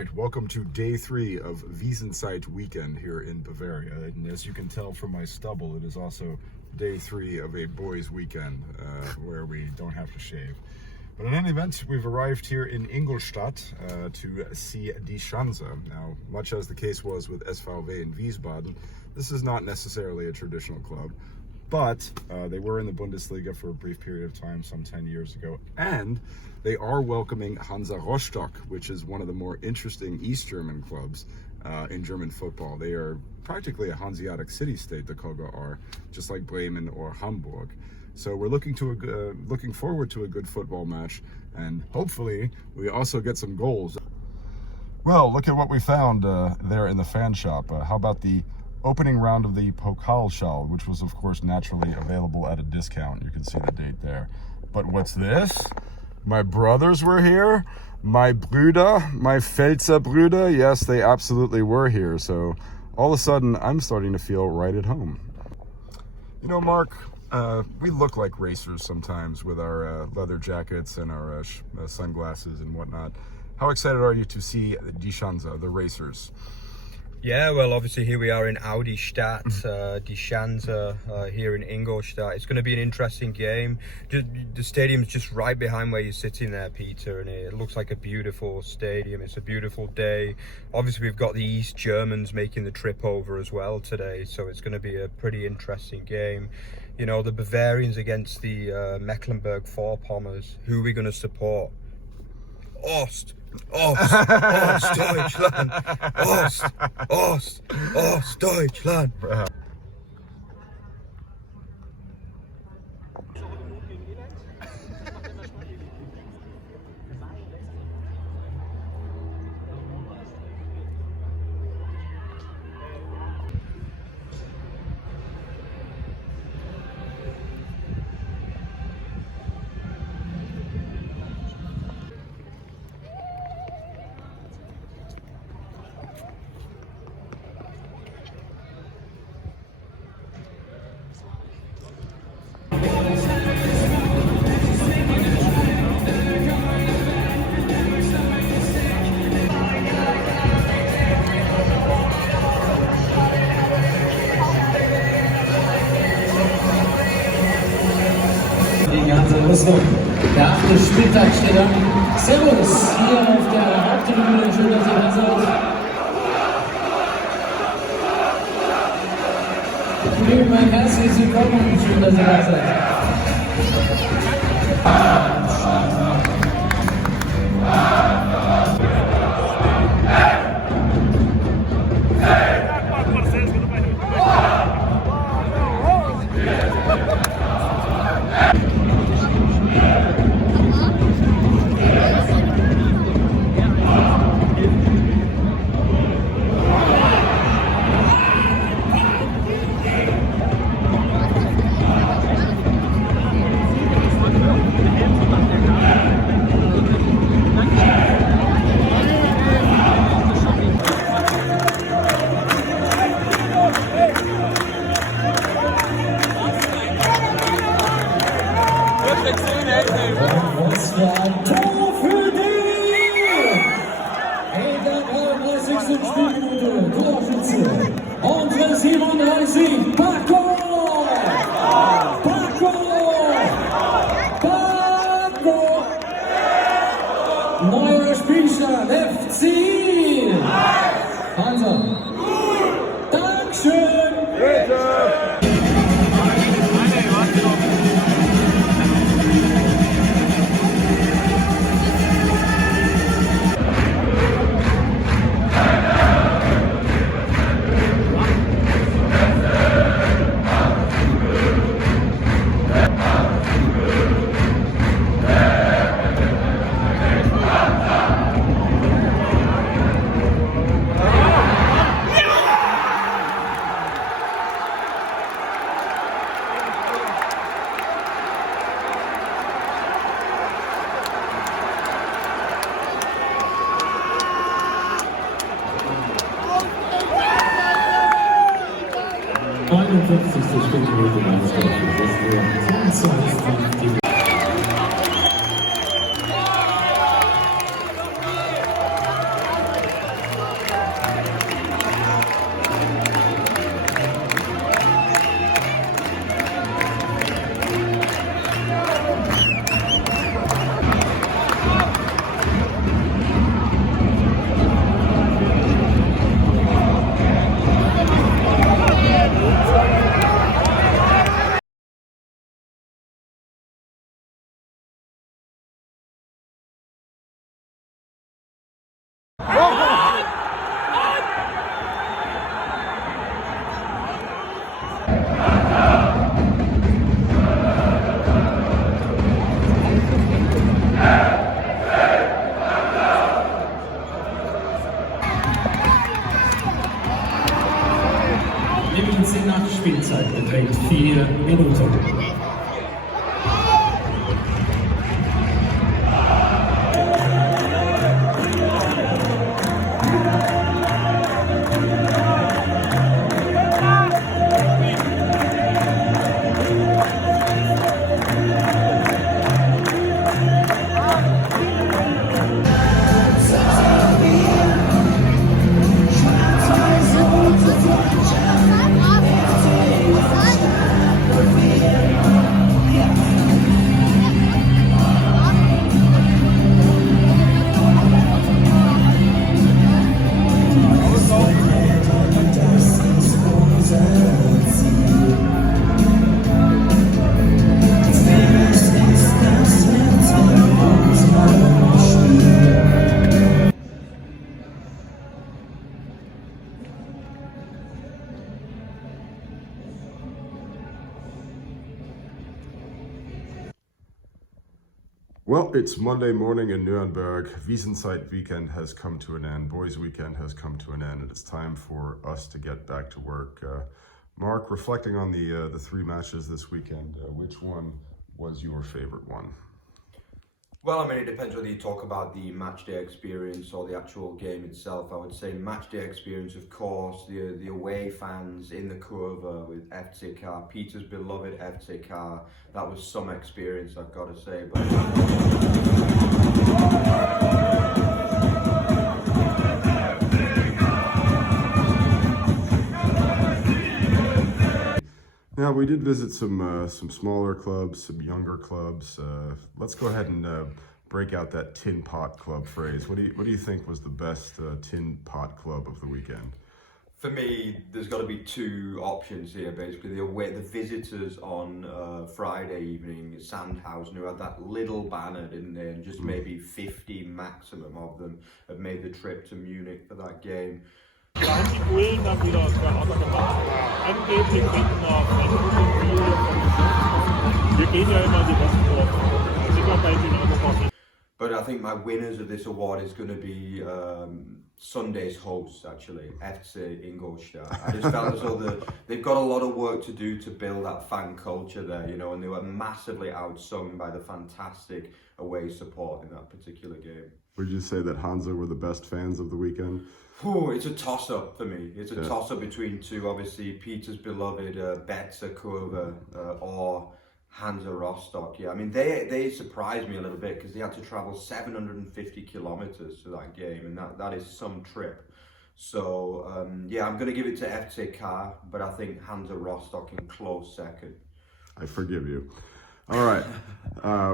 right, welcome to day 3 of Wiesenzeit weekend here in Bavaria. And as you can tell from my stubble, it is also day 3 of a boys' weekend where we don't have to shave. But in any event, we've arrived here in Ingolstadt to see Die Schanze. Now, much as the case was with SVW in Wiesbaden, this is not necessarily a traditional club, but they were in the Bundesliga for a brief period of time, some 10 years ago, and they are welcoming Hansa Rostock, which is one of the more interesting East German clubs in German football. They are practically a Hanseatic city-state, the Koga are, just like Bremen or Hamburg. So we're looking forward to a good football match, and hopefully we also get some goals. Well, look at what we found there in the fan shop. How about the opening round of the Pokalschal, which was of course naturally available at a discount. You can see the date there. But what's this? My brothers were here. My Brüder, my Pfälzer Brüder, yes, they absolutely were here. So all of a sudden, I'm starting to feel right at home. You know, Mark, we look like racers sometimes with our leather jackets and our sunglasses and whatnot. How excited are you to see Die Schanze, the racers? Yeah, well, obviously here we are in Audistadt, Die Schanze, here in Ingolstadt. It's going to be an interesting game. The stadium's just right behind where you're sitting there, Peter, and it looks like a beautiful stadium. It's a beautiful day. Obviously, we've got the East Germans making the trip over as well today, so it's going to be a pretty interesting game. You know, the Bavarians against the Mecklenburg-Vorpommers. Who are we going to support? Ost, Deutschland! Ost, Deutschland! Liga Hansa Rostock. Der 8. Spieltag steht an. Servus, hier auf der Haupttribüne. Schön, dass ihr da seid. Ich gebe mein herzliches Willkommen und schön, dass ihr da seid. Was für ein Tor für die! In der 33. Spielminute, Torschütze. Und der 37, Paco! Neuer Spielstand, FC Hansa. Dankeschön! Spielminute ganz deutlich. Übrigens die Nachspielzeit beträgt 4 Minuten. Well, it's Monday morning in Nuremberg. Wiesenzeit weekend has come to an end. Boys weekend has come to an end, and it's time for us to get back to work. Mark, reflecting on the 3 matches this weekend, which one was your favorite one? Well, I mean, it depends whether you talk about the matchday experience or the actual game itself. I would say matchday experience, of course, the away fans in the Kurve with FCK, Peter's beloved FCK. That was some experience, I've got to say. But Now, we did visit some smaller clubs, some younger clubs. Let's go ahead and break out that tin pot club phrase. What do you think was the best tin pot club of the weekend? for me, there's got to be 2 options here. Basically, the visitors on Friday evening, Sandhausen, who had that little banner, didn't they? And just maybe 50 maximum of them have made the trip to Munich for that game. Da haben die Bullen dann wieder hat er gemacht. Angeblich kriegen noch wir gehen ja immer die Wochen vor. Da sind wir bei den Autofahrten. But I think my winners of this award is going to be Sunday's hosts, actually, FC Ingolstadt. I just felt as though they've got a lot of work to do to build that fan culture there, you know, and they were massively outsung by the fantastic away support in that particular game. Would you say that Hansa were the best fans of the weekend? It's a toss-up for me. It's a toss-up between 2, obviously, Peter's beloved Betzer Kurve or Hansa Rostock. Yeah, I mean, they surprised me a little bit because they had to travel 750 kilometers to that game, and that is some trip. So, yeah, I'm going to give it to FCK, but I think Hansa Rostock in close second. I forgive you. All right.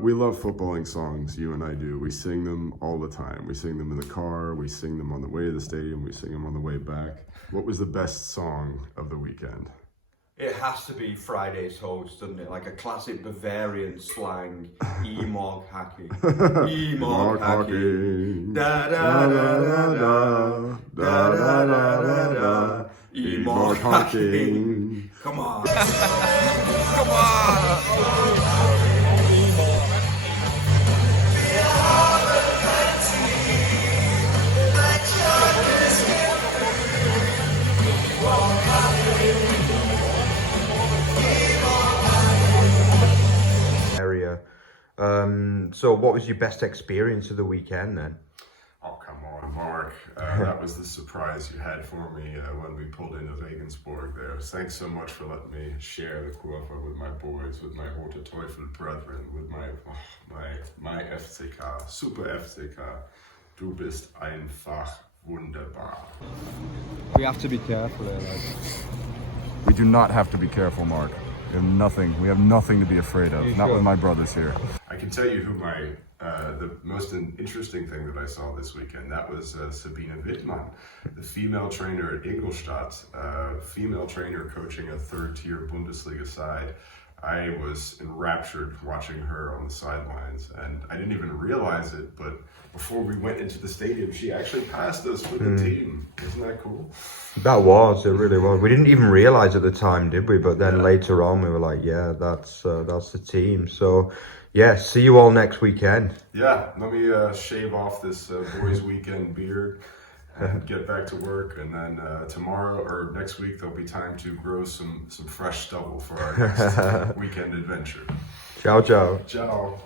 We love footballing songs, you and I do. We sing them all the time. We sing them in the car, we sing them on the way to the stadium, we sing them on the way back. What was the best song of the weekend? It has to be Friday's host, doesn't it? Like a classic Bavarian slang, E-Mog hacking. E-Mog hacking. Da da da da da. Da da da da da. E-Mog hacking. Come on. Come on. So what was your best experience of the weekend then? Oh, come on, Mark. That was the surprise you had for me when we pulled into Regensburg there. Thanks so much for letting me share the Kurve with my boys, with my Rote Teufel brethren, with my FCK, Super FCK. Du bist einfach wunderbar. We have to be careful there, like. We do not have to be careful, Mark. We have nothing to be afraid of. Not with my brothers here. I can tell you who the most interesting thing that I saw this weekend. That was Sabine Wittmann, the female trainer at Ingolstadt, female trainer coaching a 3rd-tier Bundesliga side. I was enraptured watching her on the sidelines, and I didn't even realize it, but before we went into the stadium, she actually passed us with the team. Isn't that cool? It really was. We didn't even realize at the time, did we? But then later on, we were like, yeah, that's the team. So, yeah, see you all next weekend. Yeah, let me shave off this boys' weekend beard. and get back to work. And then tomorrow or next week there'll be time to grow some fresh stubble for our next weekend adventure. Ciao, ciao. Ciao.